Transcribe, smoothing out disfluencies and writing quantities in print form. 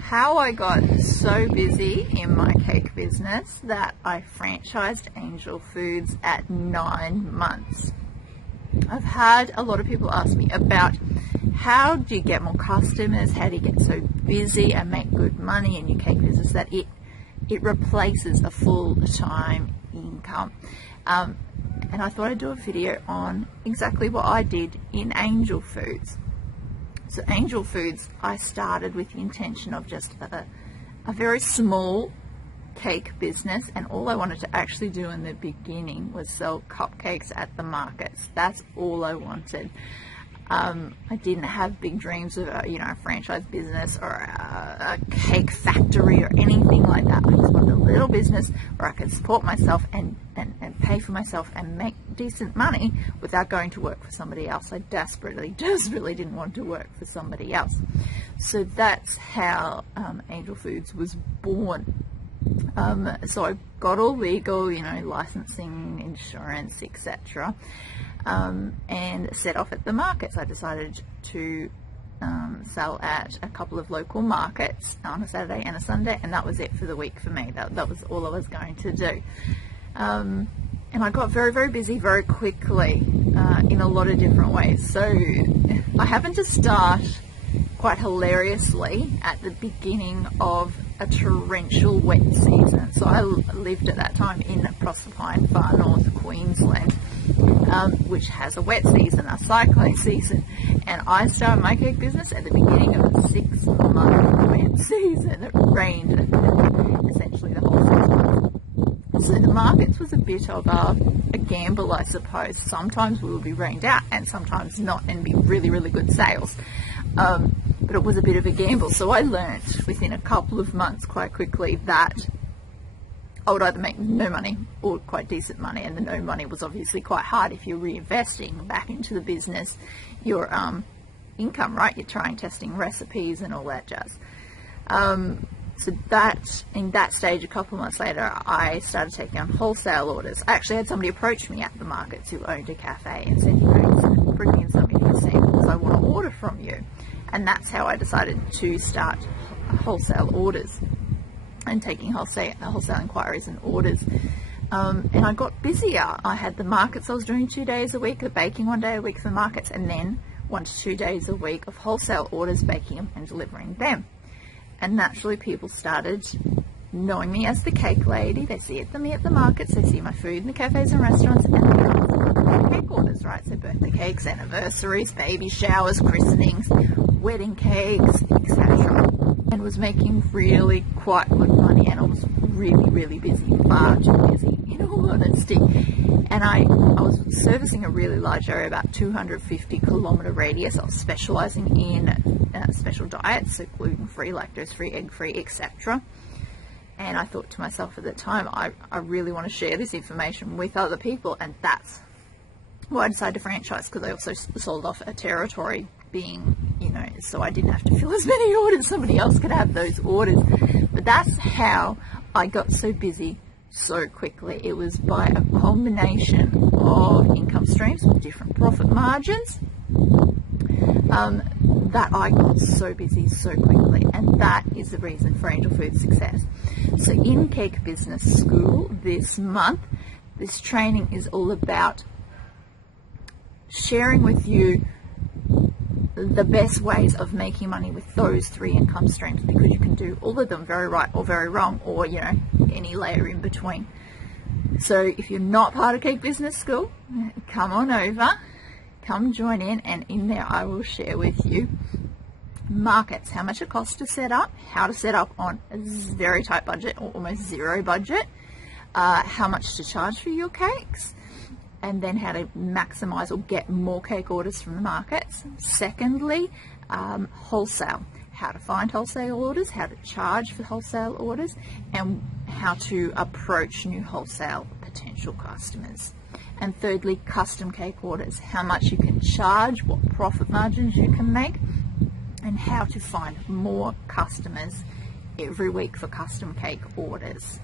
how I got so busy in my cake business that I franchised Angel Foods at 9 months. I've had a lot of people ask me about how do you get more customers, how do you get so busy and make good money in your cake business that it replaces a full-time income. And I thought I'd do a video on exactly what I did in Angel Foods. So Angel Foods, I started with the intention of just a very small cake business, and all I wanted to actually do in the beginning was sell cupcakes at the markets. That's all I wanted. I didn't have big dreams of a franchise business or a cake factory or anything like that. I just wanted a little business where I could support myself and pay for myself and make decent money without going to work for somebody else. I desperately didn't want to work for somebody else. So that's how Angel Foods was born. So I got all legal, licensing, insurance, etc. And set off at the markets. I decided to sell at a couple of local markets on a Saturday and a Sunday, and that was it for the week for me. That was all I was going to do. And I got very, very busy very quickly in a lot of different ways. So I happened to start quite hilariously at the beginning of a torrential wet season. So I lived at that time in Proserpine, far north Queensland, which has a wet season, a cyclone season, and I started my cake business at the beginning of a 6-month wet season. It rained essentially the whole 6 months. So the markets was a bit of a gamble, I suppose. Sometimes we would be rained out and sometimes not, and be really, really good sales. But it was a bit of a gamble. So I learnt within a couple of months quite quickly that I would either make no money or quite decent money, and the no money was obviously quite hard if you're reinvesting back into the business your income, right? You're trying testing recipes and all that jazz. So that in that stage, a couple of months later, I started taking on wholesale orders. I actually had somebody approach me at the markets who owned a cafe and said, bring in some of your samples, I want to order from you. And that's how I decided to start wholesale orders and taking wholesale inquiries and orders. And I got busier. I had the markets I was doing 2 days a week, the baking 1 day a week for the markets, and then 1 to 2 days a week of wholesale orders, baking them and delivering them. And naturally people started knowing me as the cake lady. They see me at the markets, they see my food in the cafes and restaurants, and they come cake orders, right? So birthday cakes, anniversaries, baby showers, christenings, wedding cakes, etc. And was making really quite good money, and I was really, really busy, far too busy in all honesty. And I was servicing a really large area, about 250 kilometre radius. I was specialising in special diets, so gluten-free, lactose-free, egg-free, etc. And I thought to myself at the time, I really want to share this information with other people, and that's why I decided to franchise, because I also sold off a territory, being, so I didn't have to fill as many orders, somebody else could have those orders. But that's how I got so busy so quickly. It was by a combination of income streams with different profit margins that I got so busy so quickly, and that is the reason for Angel Foods' success. So in Cake Business School this month, this training is all about sharing with you the best ways of making money with those 3 income streams, because you can do all of them very right or very wrong, or any layer in between. So if you're not part of Cake Business School, come on over, come join in, and in there I will share with you markets, how much it costs to set up, how to set up on a very tight budget or almost zero budget, how much to charge for your cakes, and then how to maximize or get more cake orders from the markets. Secondly, wholesale, how to find wholesale orders, how to charge for wholesale orders, and how to approach new wholesale potential customers. And thirdly, custom cake orders, how much you can charge, what profit margins you can make, and how to find more customers every week for custom cake orders.